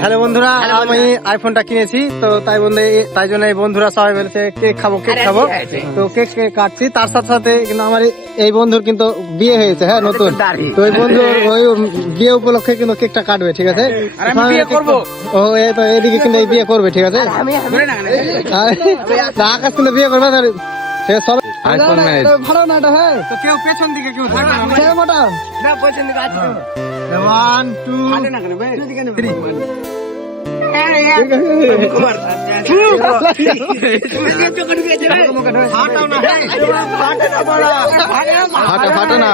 Hello বন্ধুরা, আমি আইফোনটা কিনেছি তো তাই জন্য এই বন্ধুরা সবাই বলেছে কেক খাবো তো কেক কাটছি। তার সাথে সাথে কিন্তু আমার এই বন্ধুর কিন্তু বিয়ে হয়েছে, হ্যাঁ নতুন। তো এই বন্ধু ওই বিয়ে উপলক্ষে কিন্তু কেকটা কাটবে, ঠিক আছে? ও তো এদিকে কিন্তু এই বিয়ে করবে, ঠিক আছে? আকাশ কিন্তু বিয়ে করবে সব আইফোন ভালো না এটা, হ্যাঁ। তো কেউ পেছন দিকে কেউ থাকবে না, মোটা না পেছন দিকে আছে। 1 2 3 ফাটা না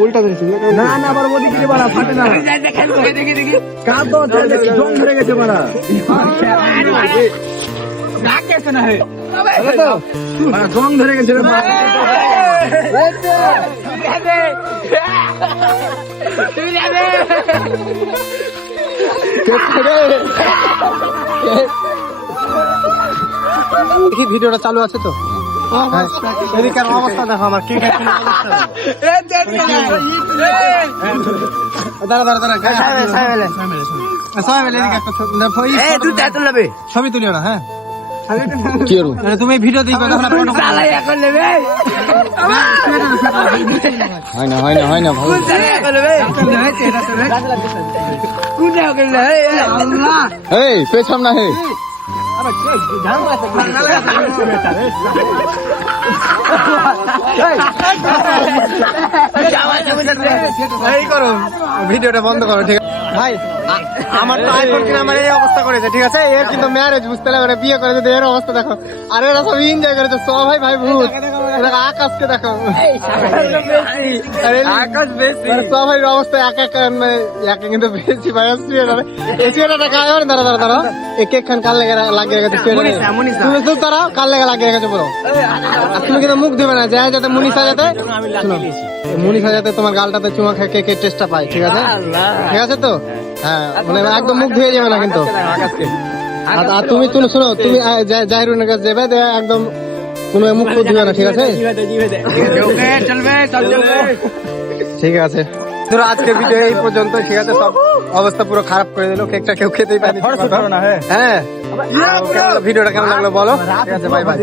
উল্টা না আবার ওদিকে মারা ফাটে না, কার তো জং ধরে গেছে মারা জং ধরে গেছে ভিডিওটা চালু আছে তো? এদিকের অবস্থা দেখো আমার কেক ছবি তুলিও না, হ্যাঁ। তুমি ভিডিও দিবে হয় না পেছাম না, হে ভিডিওটা বন্ধ করো, ঠিক আছে ভাই? আমার তো আইফোন কিনে আমার এই অবস্থা করেছে, ঠিক আছে? এর কিন্তু ম্যারেজ, বুঝতে পারবে, বিয়ে করেছে, এর অবস্থা দেখো। আর এরা সব এনজয় করেছে সবাই, ভাই ভূত। আকাশকে দেখো, আকাশ বেশি, সবাই অবস্থা একা কিন্তু বেশি ভাই। দাঁড়া এই কেক খান কাল লেগে লাগিয়ে রেখেছে, তুমি তো তারা কাল লেগে লাগিয়ে রেখেছো বলো। তুমি কিন্তু মুখ দেবে না, যায় যাতে মুনিষা যাতে তোমার গালটাতে চুমা খেয়ে কেকের টেস্টটা পায়, ঠিক আছে? ঠিক আছে তো, হ্যাঁ, মানে একদম মুখ ধুয়ে যাবে না কিন্তু। আর তুমি শোনো, তুমি জাহিরুনের কাছে যাবে, একদম কোনো মুখ ধুবে না, ঠিক আছে? ঠিক আছে, ধরো আজকে ভিডিও এই পর্যন্ত, ঠিক আছে? সব অবস্থা পুরো খারাপ করে দিল, কেকটা কেউ খেতেই পারেনি, হ্যাঁ। ভিডিওটা কেমন লাগলো বলো, ঠিক আছে? Bye bye.